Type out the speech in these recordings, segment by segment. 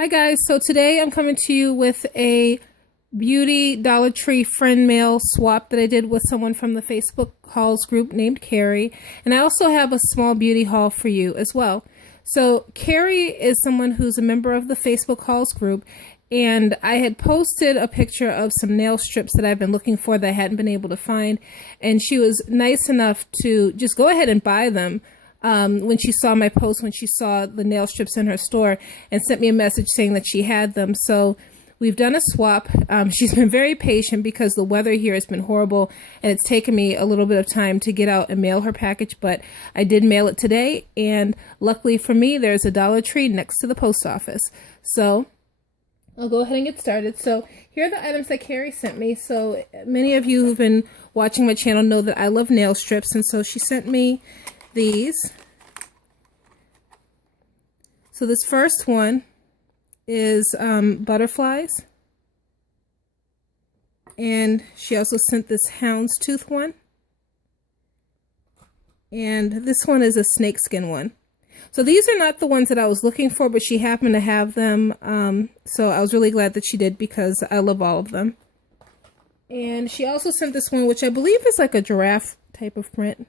Hi guys, so today I'm coming to you with a beauty Dollar Tree friend mail swap that I did with someone from the Facebook hauls group named Carrie, and I also have a small beauty haul for you as well. So Carrie is someone who's a member of the Facebook hauls group, and I had posted a picture of some nail strips that I've been looking for that I hadn't been able to find, and she was nice enough to just go ahead and buy them when she saw my post, when she saw the nail strips in her store, and sent me a message saying that she had them. So we've done a swap. She's been very patient because the weather here has been horrible, and it's taken me a little bit of time to get out and mail her package, but I did mail it today, and luckily for me, there's a Dollar Tree next to the post office. So I'll go ahead and get started. So here are the items that Carrie sent me. So many of you who've been watching my channel know that I love nail strips, and so she sent me these. So this first one is butterflies, and she also sent this houndstooth one, and this one is a snakeskin one. So these are not the ones that I was looking for, but she happened to have them, so I was really glad that she did because I love all of them. And she also sent this one, which I believe is like a giraffe type of print.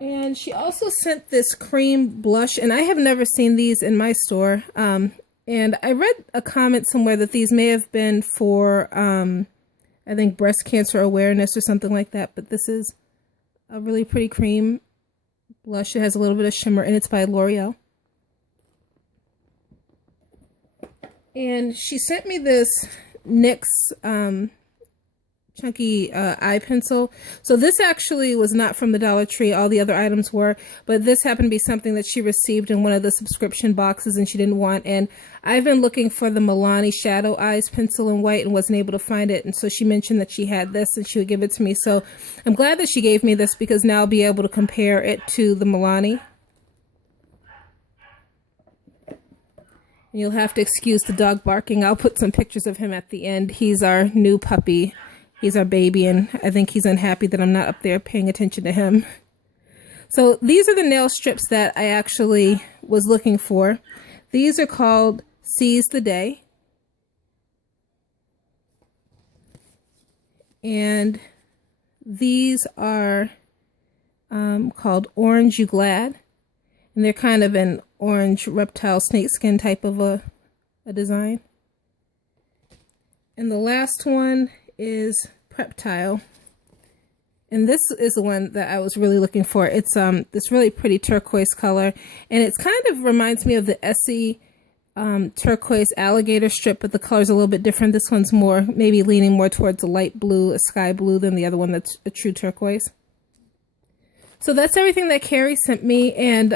And she also sent this cream blush, and I have never seen these in my store. And I read a comment somewhere that these may have been for, I think, breast cancer awareness or something like that. But this is a really pretty cream blush. It has a little bit of shimmer, and it's by Loreal. And she sent me this NYX chunky eye pencil. So this actually was not from the Dollar Tree. All the other items were, but this happened to be something that she received in one of the subscription boxes and she didn't want. And I've been looking for the Milani Shadow Eyes pencil in white and wasn't able to find it. And so she mentioned that she had this and she would give it to me. So I'm glad that she gave me this because now I'll be able to compare it to the Milani. You'll have to excuse the dog barking. I'll put some pictures of him at the end. He's our new puppy. He's our baby, and I think he's unhappy that I'm not up there paying attention to him. So these are the nail strips that I actually was looking for. These are called Seize the Day. And these are called Orange You Glad. And they're kind of an orange reptile snakeskin type of a design. And the last one is Preptile, and this is the one that I was really looking for. It's this really pretty turquoise color, and it's kind of reminds me of the Essie turquoise alligator strip, but the color's a little bit different. This one's more maybe leaning more towards a light blue, a sky blue, than the other one that's a true turquoise. So that's everything that Carrie sent me, and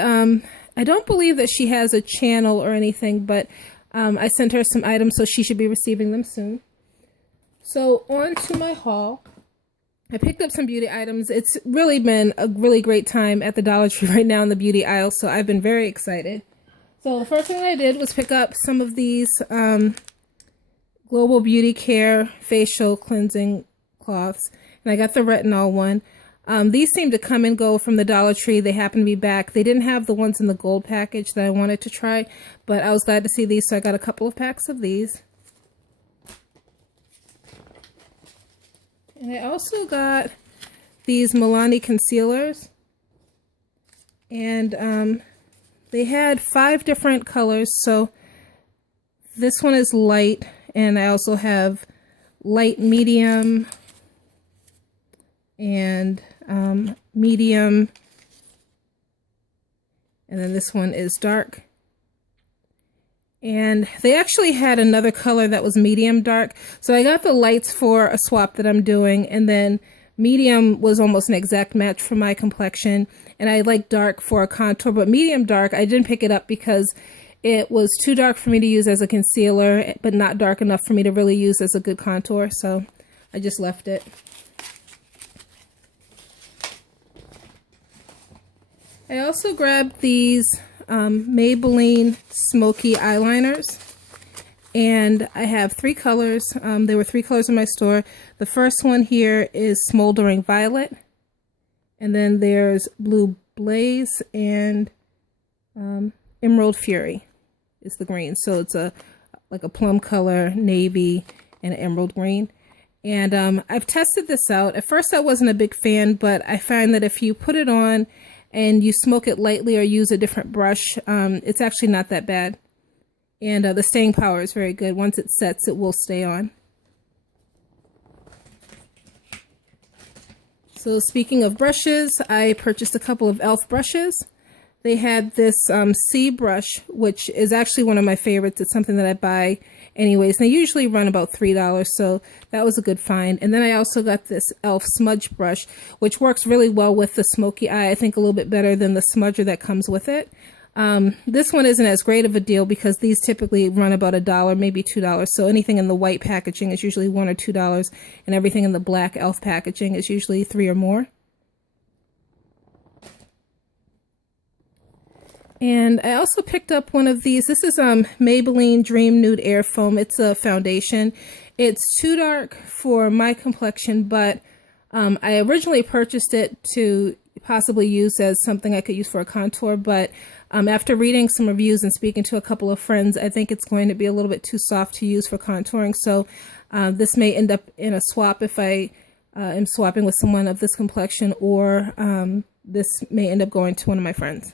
I don't believe that she has a channel or anything, but I sent her some items, so she should be receiving them soon. So on to my haul. I picked up some beauty items. It's really been a really great time at the Dollar Tree right now in the beauty aisle, so I've been very excited. So the first thing I did was pick up some of these Global Beauty Care facial cleansing cloths, and I got the retinol one. These seem to come and go from the Dollar Tree. They happen to be back. They didn't have the ones in the gold package that I wanted to try, but I was glad to see these, so I got a couple of packs of these. And I also got these Milani concealers, and they had 5 different colors. So this one is light, and I also have light, medium, and medium, and then this one is dark. And they actually had another color that was medium dark. So I got the lights for a swap that I'm doing, and then medium was almost an exact match for my complexion. And I like dark for a contour, but medium dark, I didn't pick it up because it was too dark for me to use as a concealer, but not dark enough for me to really use as a good contour. So I just left it. I also grabbed these Maybelline smoky eyeliners, and I have 3 colors. There were 3 colors in my store. The first one here is Smoldering Violet, And then there's Blue Blaze and Emerald Fury is the green. So it's like a plum color, navy, and emerald green. And I've tested this out. At first I wasn't a big fan, but I find that if you put it on and you smoke it lightly or use a different brush, it's actually not that bad. And the staying power is very good. Once it sets, it will stay on. So speaking of brushes, I purchased a couple of e.l.f. brushes. They had this C brush, which is actually one of my favorites. It's something that I buy anyways. And they usually run about $3, so that was a good find. And then I also got this e.l.f. smudge brush, which works really well with the smoky eye. I think a little bit better than the smudger that comes with it. This one isn't as great of a deal because these typically run about $1, maybe $2. So anything in the white packaging is usually $1 or $2, and everything in the black e.l.f. packaging is usually $3 or more. And I also picked up one of these. This is Maybelline Dream Nude Air Foam. It's a foundation. It's too dark for my complexion, but I originally purchased it to possibly use as something I could use for a contour, but after reading some reviews and speaking to a couple of friends, I think it's going to be a little bit too soft to use for contouring. So this may end up in a swap if I am swapping with someone of this complexion, or this may end up going to one of my friends.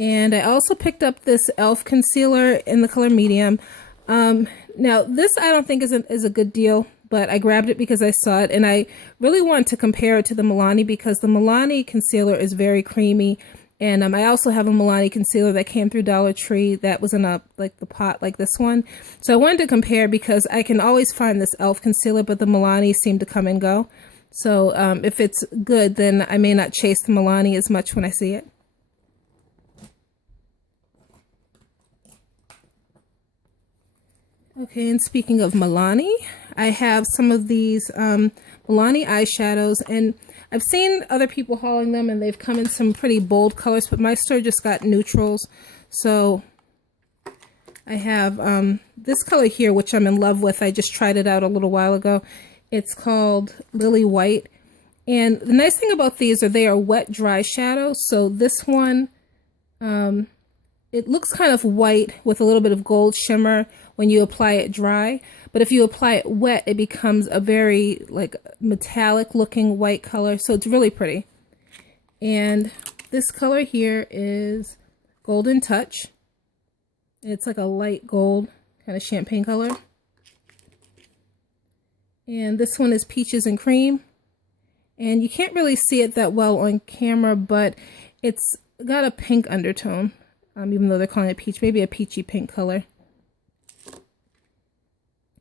And I also picked up this e.l.f. concealer in the color medium. Now this I don't think is a good deal, but I grabbed it because I saw it, and I really wanted to compare it to the Milani because the Milani concealer is very creamy. And I also have a Milani concealer that came through Dollar Tree that was in the pot like this one. So I wanted to compare because I can always find this e.l.f. concealer, but the Milani seem to come and go. So if it's good, then I may not chase the Milani as much when I see it. Okay, and speaking of Milani, I have some of these Milani eyeshadows, and I've seen other people hauling them, and they've come in some pretty bold colors, but my store just got neutrals. So I have this color here, which I'm in love with. I just tried it out a little while ago. It's called Lily White, and the nice thing about these are they are wet dry shadows. So this one, it looks kind of white with a little bit of gold shimmer when you apply it dry, but if you apply it wet, it becomes a very metallic looking white color, so it's really pretty. And this color here is Golden Touch. It's like a light gold kind of champagne color. And this one is Peaches and Cream, and you can't really see it that well on camera, but it's got a pink undertone, even though they're calling it peach, maybe a peachy pink color.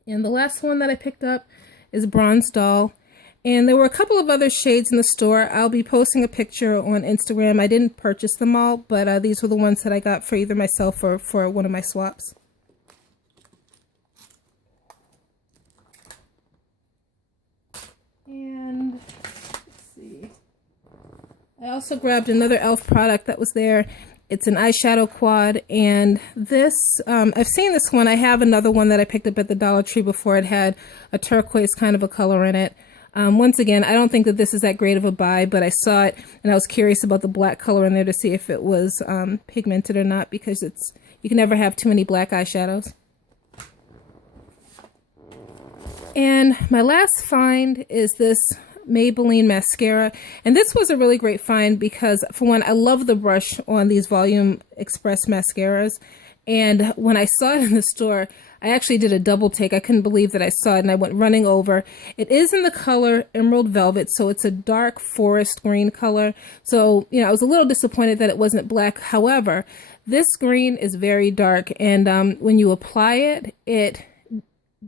And the last one that I picked up is Bronze Doll. And there were a couple of other shades in the store. I'll be posting a picture on Instagram. I didn't purchase them all, but these were the ones that I got for either myself or for one of my swaps. And let's see. I also grabbed another e.l.f. product that was there. It's an eyeshadow quad, and this, I've seen this one. I have another one that I picked up at the Dollar Tree before. It had a turquoise kind of a color in it. Once again, I don't think that this is that great of a buy, but I saw it, and I was curious about the black color in there to see if it was pigmented or not, because you can never have too many black eyeshadows. And my last find is this Maybelline mascara, and this was a really great find because, for one, I love the brush on these Volume Express mascaras, and when I saw it in the store, I actually did a double take. I couldn't believe that I saw it, and I went running over. It is in the color Emerald Velvet, so it's a dark forest green color. So, I was a little disappointed that it wasn't black. However, this green is very dark, and when you apply it, it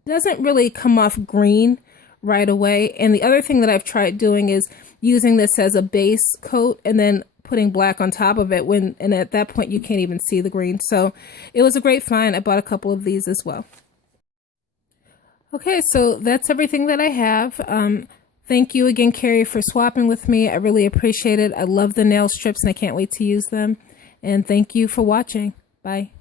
doesn't really come off green right away. And the other thing that I've tried doing is using this as a base coat and then putting black on top of it, and at that point you can't even see the green. So it was a great find. I bought a couple of these as well. Okay, so that's everything that I have. Thank you again, Carrie, for swapping with me. I really appreciate it. I love the nail strips and I can't wait to use them. And thank you for watching. Bye.